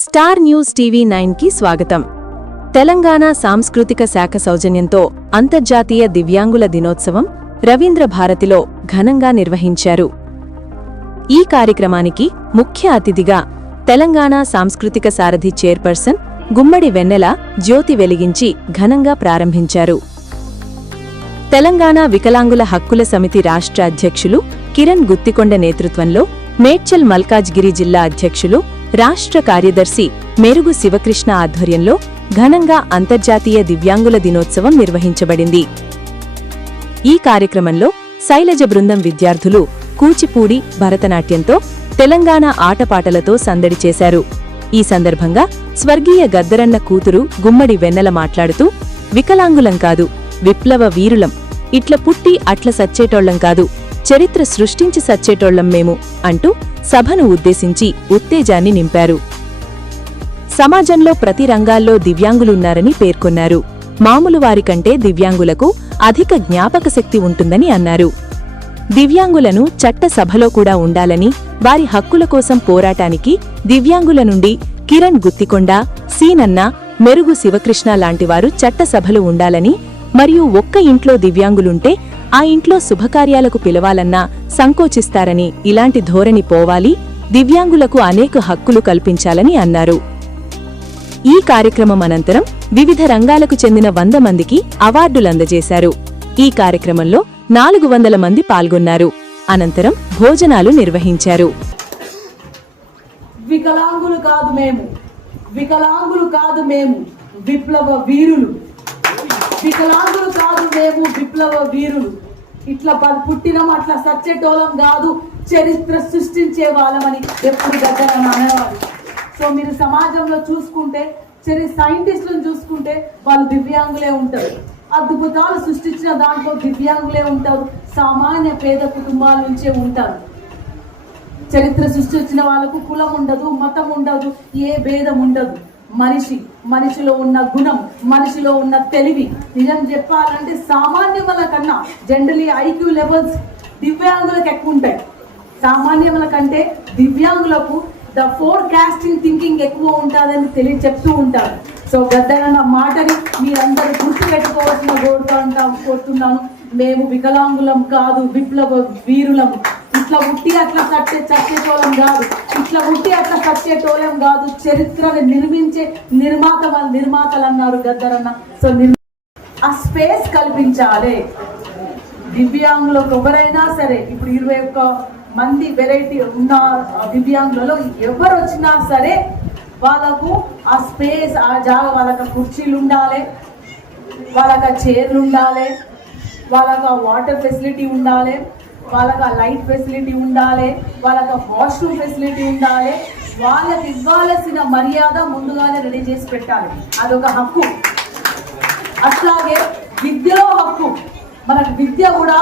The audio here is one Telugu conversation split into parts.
స్టార్ న్యూస్ టీవీ 9కి స్వాగతం. తెలంగాణ సాంస్కృతిక శాఖ సౌజన్యంతో అంతర్జాతీయ దివ్యాంగుల దినోత్సవం రవీంద్ర భారతిలో ఘనంగా నిర్వహించారు. ఈ కార్యక్రమానికి ముఖ్య అతిథిగా తెలంగాణ సాంస్కృతిక సారథి చైర్పర్సన్ గుమ్మడి వెన్నెల జ్యోతి వెలిగించి ఘనంగా ప్రారంభించారు. తెలంగాణ వికలాంగుల హక్కుల సమితి రాష్ట్ర అధ్యక్షులు కిరణ్ గుత్తికొండ నేతృత్వంలో మేడ్చల్ మల్కాజ్గిరి జిల్లా అధ్యక్షులు రాష్ట్ర కార్యదర్శి మెరుగు శివకృష్ణ ఆధ్వర్యంలో ఘనంగా అంతర్జాతీయ దివ్యాంగుల దినోత్సవం నిర్వహించబడింది. ఈ కార్యక్రమంలో శైలజ బృందం విద్యార్థులు కూచిపూడి, భరతనాట్యంతో, తెలంగాణ ఆటపాటలతో సందడి చేశారు. ఈ సందర్భంగా స్వర్గీయ గద్దరన్న కూతురు గుమ్మడి వెన్నెల మాట్లాడుతూ, వికలాంగులం కాదు, విప్లవ వీరులం, ఇట్ల పుట్టి అట్ల సచ్చేటోళ్లం కాదు, చరిత్ర సృష్టించి సచ్చేటోళ్లం మేము అంటూ సభను ఉద్దేశించి ఉత్తేజాన్ని నింపారు. సమాజంలో ప్రతి రంగాల్లో దివ్యాంగులున్నారని పేర్కొన్నారు. మామూలు వారికంటే దివ్యాంగులకు అధిక జ్ఞాపకశక్తి ఉంటుందని అన్నారు. దివ్యాంగులను చట్ట సభలో కూడా ఉండాలని, వారి హక్కుల కోసం పోరాటానికి దివ్యాంగుల నుండి కిరణ్ గుత్తికొండ, సీనన్న, మెరుగు శివకృష్ణ లాంటివారు చట్టసభలు ఉండాలని, మరియు ఒక్క ఇంట్లో దివ్యాంగులుంటే ఆ ఇంట్లో శుభకార్యాలకు పిలవాలన్నా సంకోచిస్తారని, ఇలాంటి ధోరణి పోవాలి, దివ్యాంగులకు అనేక హక్కులు కల్పించాలని అన్నారు. ఈ కార్యక్రమం అనంతరం వివిధ రంగాలకు చెందిన 100 మందికి అవార్డులందజేశారు. ఈ కార్యక్రమంలో 400 మంది పాల్గొన్నారు. అనంతరం భోజనాలు నిర్వహించారు. వికలాంగులు కాదు మేము, వికలాంగులు కాదు మేము, విప్లవ వీరులు. వికలాంగులు కాదు మేము, విప్లవ వీరులు. ఇట్లా పుట్టినం అట్లా సచ్చేటోళం కాదు, చరిత్ర సృష్టించే వాళ్ళమని ఎప్పుడు దగ్గర అనేవారు. సో మీరు సమాజంలో చూసుకుంటే, సైంటిస్టులను చూసుకుంటే వాళ్ళు దివ్యాంగులే ఉంటారు. అద్భుతాలు సృష్టించిన దాంట్లో దివ్యాంగులే ఉంటారు. సామాన్య పేద కుటుంబాల నుంచే ఉంటారు. చరిత్ర సృష్టించిన వాళ్ళకు కులం ఉండదు, మతం ఉండదు, ఏ భేదం ఉండదు. మనిషిలో ఉన్న గుణం, మనిషిలో ఉన్న తెలివి, నిజం చెప్పాలంటే సామాన్యముల కన్నా జనరలీ ఐక్యూ లెవెల్స్ దివ్యాంగులకు ఎక్కువ ఉంటాయి. సామాన్యముల కంటే దివ్యాంగులకు ద ఫోర్కాస్టింగ్ థింకింగ్ ఎక్కువ ఉంటుందని చెప్తూ ఉంటారు. సో గద్దరన్న మాటని మీరందరూ గుర్తుపెట్టుకోవాల్సిన కోరుతున్నాను. మేము వికలాంగులం కాదు, విప్లవ వీరులం. ఇట్లా ఉట్టి అట్లా చచ్చేటోళం కాదు, ఇట్లా ఉట్టి అట్లా చచ్చేటోళం కాదు, చరిత్రను నిర్మించే నిర్మాతలు అన్నారు గద్దరన్న. సో ఆ స్పేస్ కల్పించాలి. దివ్యాంగులకు ఎవరైనా సరే, ఇప్పుడు 21 మంది వెరైటీ ఉన్న దివ్యాంగులలో ఎవరు వచ్చినా సరే వాళ్ళకు ఆ స్పేస్, ఆ జాగా, వాళ్ళకి కుర్చీలు ఉండాలి, వాళ్ళకి చైర్లు ఉండాలి, వాళ్ళకి వాటర్ ఫెసిలిటీ ఉండాలి, వాళ్ళకి లైట్ ఫెసిలిటీ ఉండాలి, వాళ్ళకి వాష్రూమ్ ఫెసిలిటీ ఉండాలి. వాళ్ళకి ఇవ్వాల్సిన మర్యాద ముందుగానే రెడీ చేసి పెట్టాలి. అదొక హక్కు. అట్లాగే విద్యలో హక్కు. మనకు విద్య కూడా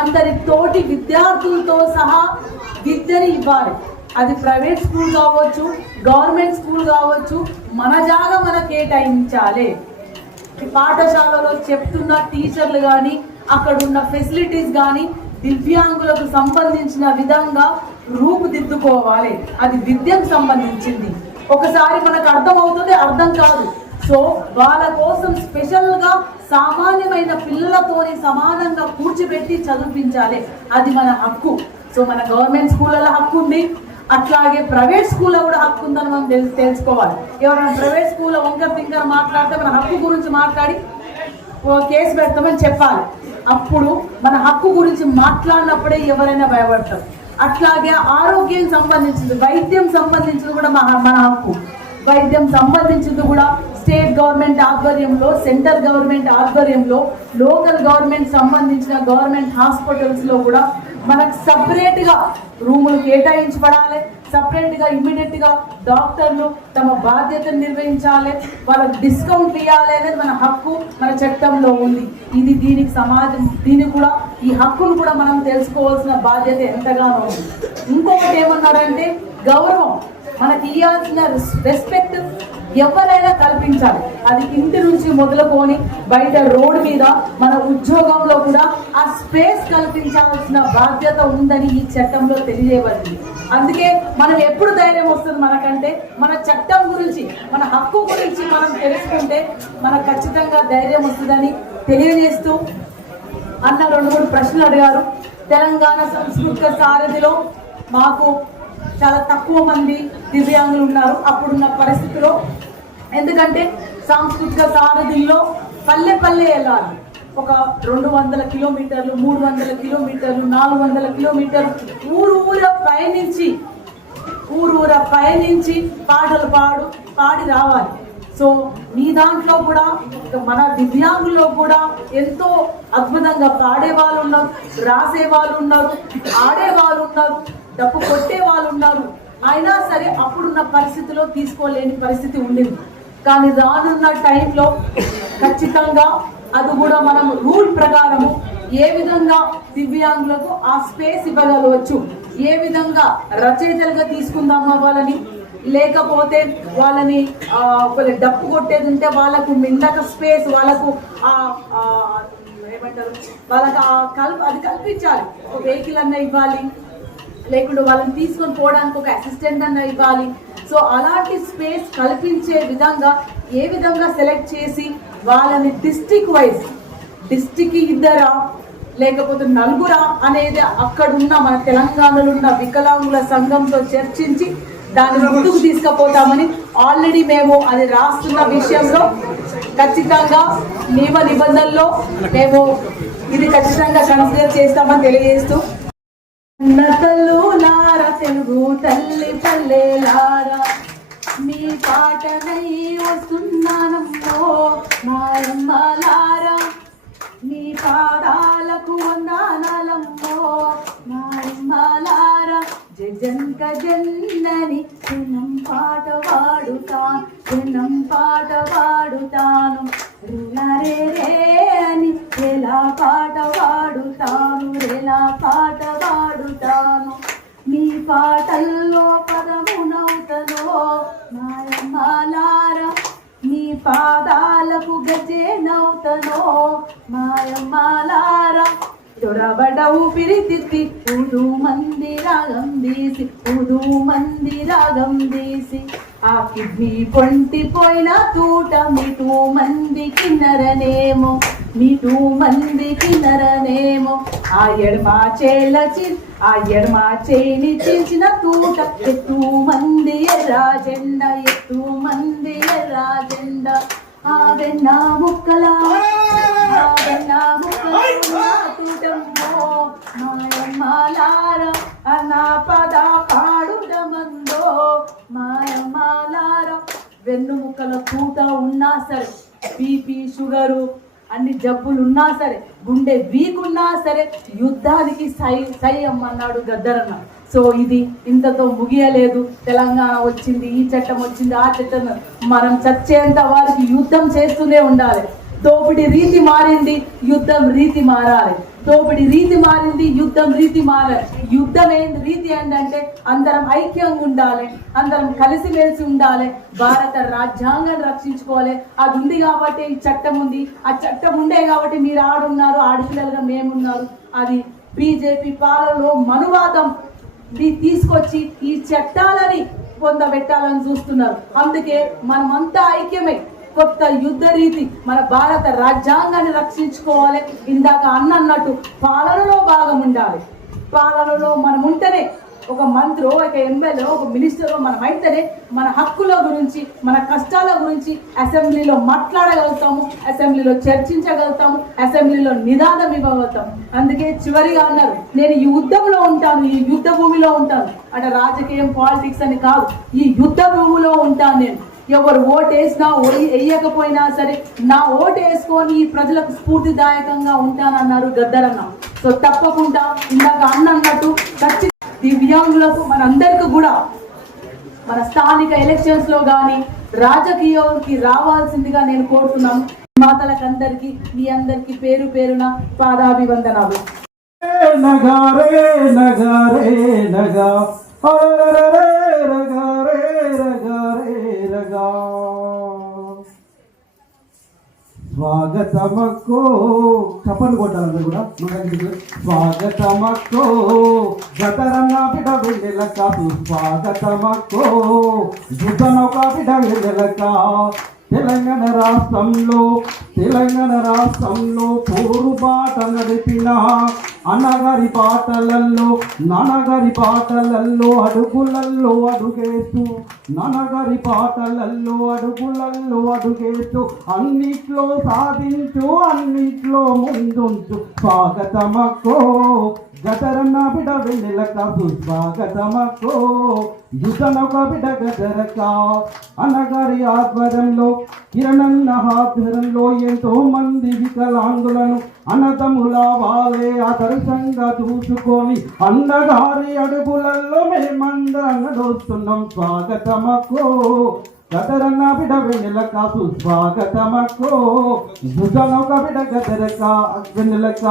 అందరి తోటి విద్యార్థులతో సహా విద్యని ఇవ్వాలి. అది ప్రైవేట్ స్కూల్ కావచ్చు, గవర్నమెంట్ స్కూల్ కావచ్చు, మన జాగా మనం కేటాయించాలి. పాఠశాలలో చెప్తున్న టీచర్లు కానీ, అక్కడ ఉన్న ఫెసిలిటీస్ కానీ దివ్యాంగులకు సంబంధించిన విధంగా రూపుదిద్దుకోవాలి. అది విద్యకు సంబంధించింది. ఒకసారి మనకు అర్థం అవుతుంది, అర్థం కాదు. సో వాళ్ళ కోసం స్పెషల్గా సామాన్యమైన పిల్లలతోని సమానంగా కూర్చోబెట్టి చదివించాలి. అది మన హక్కు. సో మన గవర్నమెంట్ స్కూళ్ళలో హక్కు ఉంది, అట్లాగే ప్రైవేట్ స్కూల్లో కూడా హక్కు ఉందని మనం తెలుసుకోవాలి. ఎవరైనా ప్రైవేట్ స్కూల్లో వంకర తింకర మాట్లాడితే మన హక్కు గురించి మాట్లాడి కేసు పెడతామని చెప్పాలి. అప్పుడు మన హక్కు గురించి మాట్లాడినప్పుడే ఎవరైనా భయపడతారు. అట్లాగే ఆరోగ్యం సంబంధించింది, వైద్యం సంబంధించింది కూడా మన హక్కు. వైద్యం సంబంధించింది కూడా స్టేట్ గవర్నమెంట్ ఆధ్వర్యంలో, సెంట్రల్ గవర్నమెంట్ ఆధ్వర్యంలో, లోకల్ గవర్నమెంట్ సంబంధించిన గవర్నమెంట్ హాస్పిటల్స్లో కూడా మనకు సపరేట్గా రూములు కేటాయించబడాలి. సపరేట్గా ఇమ్మీడియట్గా డాక్టర్లు తమ బాధ్యతను నిర్వహించాలి, వాళ్ళకి డిస్కౌంట్ ఇవ్వాలి అనేది మన హక్కు, మన చట్టంలో ఉంది. ఇది దీనికి సమాజం, దీనికి కూడా ఈ హక్కును కూడా మనం తెలుసుకోవాల్సిన బాధ్యత ఎంతగానో ఉంది. ఇంకొకటి ఏమన్నారంటే గౌరవం. మనకి ఇవ్వాల్సిన రెస్పెక్ట్ ఎవరైనా కల్పించాలి. అది ఇంటి నుంచి మొదలుకొని బయట రోడ్డు మీద మన ఉద్యోగంలో కూడా ఆ స్పేస్ కల్పించాల్సిన బాధ్యత ఉందని ఈ చట్టంలో తెలియజేయబడింది. అందుకే మనం ఎప్పుడు ధైర్యం వస్తుంది మనకంటే మన చట్టం గురించి, మన హక్కు గురించి మనం తెలుసుకుంటే మనకు ఖచ్చితంగా ధైర్యం వస్తుందని తెలియజేస్తూ అన్న 2-3 ప్రశ్నలు అడిగారు. తెలంగాణ సాంస్కృతిక సారథిలో మాకు చాలా తక్కువ మంది దివ్యాంగులు ఉన్నారు అప్పుడున్న పరిస్థితిలో. ఎందుకంటే సాంస్కృతిక సారథిలో పల్లె పల్లె వెళ్ళాలి. ఒక 200 కిలోమీటర్లు, 300 కిలోమీటర్లు, 400 కిలోమీటర్లు ఊర పయనించి పాటలు పాడి రావాలి. సో మీ దాంట్లో కూడా మన దివ్యాంగుల్లో కూడా ఎంతో అద్భుతంగా పాడే వాళ్ళు ఉన్నారు, రాసే వాళ్ళు ఉన్నారు, ఆడే వాళ్ళు ఉన్నారు, డప్పు కొట్టే వాళ్ళు ఉన్నారు. అయినా సరే అప్పుడున్న పరిస్థితిలో తీసుకోలేని పరిస్థితి ఉండింది. కానీ రానున్న టైంలో ఖచ్చితంగా అది కూడా మనం రూల్ ప్రకారము ఏ విధంగా దివ్యాంగులకు ఆ స్పేస్ ఇవ్వగలవచ్చు, ఏ విధంగా రచయితలుగా తీసుకుందామా వాళ్ళని, లేకపోతే వాళ్ళని డప్పు కొట్టేది ఉంటే వాళ్ళకు మిందక స్పేస్, వాళ్ళకు ఏమంటారు, వాళ్ళకి అది కల్పించాలి. ఒక వెహికల్ అన్న ఇవ్వాలి, లేకుంటే వాళ్ళని తీసుకొని పోవడానికి ఒక అసిస్టెంట్ అన్న ఇవ్వాలి. సో అలాంటి స్పేస్ కల్పించే విధంగా ఏ విధంగా సెలెక్ట్ చేసి వాళ్ళని డిస్ట్రిక్ట్ వైజ్, డిస్ట్రిక్ట్ 2 లేకపోతే 4 అనేది అక్కడున్న మన తెలంగాణలో ఉన్న వికలాంగుల సంఘంతో చర్చించి దాన్ని ముందుకు తీసుకుపోతామని ఆల్రెడీ మేము అది రాస్తున్న విషయంలో ఖచ్చితంగా నియమ నిబంధనల్లో మేము ఇది ఖచ్చితంగా కన్సిడర్ చేస్తామని తెలియజేస్తూ, నతలులార తెలుగు తల్లి పల్లెలారా మీ పాటనై వస్తున్నానమ్మో మాయమ్మలారా, మీ పాదాలకు వందనాలమ్మో మాయమ్మలారా, జగంక జన్నని జనం పాట పాడుతాను రులారే రే అని ఎలా పాట పాడుతాను మీ పాటల్లో పదమునవుతనో మాయమ్మలారా, మీ పాదాలకు గజేనవుతనో మాయమ్మలారా, చొరబడ ఊపిరి తిత్తి ఉదు మంది రాగం తీసి ఆ కిడ్నీ పొంటిపోయిన తూట మీటూ మంది కిన్నరనేమో ఆ ఎడమా చేని చీల్చిన తూట ఎత్తు మంది ఎర్రా జెండా ఆ వెన్న ముక్కల తూటమ్మో మాయమ్మలారా అన్నా పద పాడుదమందో మాయమ్మలారా. వెన్ను ముక్కల తూట ఉన్నా సరే, బీపీ షుగరు అన్ని జబ్బులు ఉన్నా సరే, గుండె వీక్ ఉన్నా సరే యుద్ధానికి సై అమ్మన్నాడు గద్దరన్న. సో ఇది ఇంతతో ముగియలేదు. తెలంగాణ వచ్చింది, ఈ చట్టం వచ్చింది, ఆ చట్టం, మనం చచ్చేంత వారికి యుద్ధం చేస్తూనే ఉండాలి. దోపిడి రీతి మారింది, యుద్ధం రీతి మారాలి. దోపిడి రీతి మారింది, యుద్ధం రీతి మారాలి. యుద్ధం ఏంటి రీతి ఏంటంటే అందరం ఐక్యంగా ఉండాలి, అందరం కలిసిమెలిసి ఉండాలి, భారత రాజ్యాంగాన్ని రక్షించుకోవాలి. అది ఉంది కాబట్టి ఈ చట్టం ఉంది. ఆ చట్టం ఉండే కాబట్టి మీరు ఆడున్నారు, ఆడపిల్లలుగా మేమున్నారు. అది బీజేపీ పాలనలో మనువాదం తీసుకొచ్చి ఈ చట్టాలని పొందబెట్టాలని చూస్తున్నారు. అందుకే మనమంతా ఐక్యమై కొత్త యుద్ధ రీతి, మన భారత రాజ్యాంగాన్ని రక్షించుకోవాలి. ఇందాక అన్నట్టు పాలనలో భాగం ఉండాలి. పాలనలో మనం ఉంటేనే ఒక మంత్రి, ఒక ఎమ్మెల్యే, ఒక మినిస్టర్ మనం అయితేనే మన హక్కుల గురించి, మన కష్టాల గురించి అసెంబ్లీలో మాట్లాడగలుగుతాము, అసెంబ్లీలో చర్చించగలుగుతాము, అసెంబ్లీలో నినాదం ఇవ్వగలుగుతాము. అందుకే చివరిగా అన్నారు, నేను ఈ యుద్ధంలో ఉంటాను, ఈ యుద్ధ భూమిలో ఉంటాను అంటే రాజకీయం, పాలిటిక్స్ అని కాదు, ఈ యుద్ధ భూమిలో ఉంటాను నేను. ఎవరు ఓటు వేసినా వేయకపోయినా సరే నా ఓటు వేసుకొని ఈ ప్రజలకు స్ఫూర్తిదాయకంగా ఉంటానన్నారు గద్దరన్న. సో తప్పకుండా ఇందాక అన్నట్టు ఖచ్చితంగా దివ్యాంగులకు మనందరికీ కూడా మన స్థానిక ఎలక్షన్స్ లో కానీ రాజకీయానికి రావాల్సిందిగా నేను కోరుతున్నాను. మాతలకు అందరికీ, మీ అందరికీ పేరు పేరున పాదాభివందనాలు. నగారే నగారే నగా స్వాగతమక్కో చప్పలు కొట్టాలందరూ కూడా స్వాగతమక్కో గతరన్న బిడ్డ వెళ్ళక స్వాగతమక్కో యుద్ధనౌక బిడ్డ వెళ్ళక తెలంగాణ రాష్ట్రంలో పోరు బాట నడిపిన అన్నగారి పాటలల్లో నాన్నగారి పాటలల్లో అడుగులల్లో అడుగేస్తూ నాన్నగారి పాటలల్లో అడుగులల్లో అడుగేస్తూ అన్నిట్లో సాధించు అన్నిట్లో ముందుంచు స్వాగతమక్కో గతరన్న బిడ వెళ్ళక స్వాగతమక్కో యుద్ధనౌక బిడ గదరక అన్నగారి ఆధ్వర్యంలో కిరణన్న ఆధ్వర్యంలో ఎంతో మంది వికలాంగులను అన్నదమ్ముల వాళ్ళే ఆదర్శంగా చూసుకొని అన్నగారి అడుగులలో మేమందరం నడుస్తున్నాం స్వాగతమక్కో గతరన్న బిడ వెన్నెలక స్వాగతమక్కో యుద్ధనౌక బిడ గదరక వెన్నెలక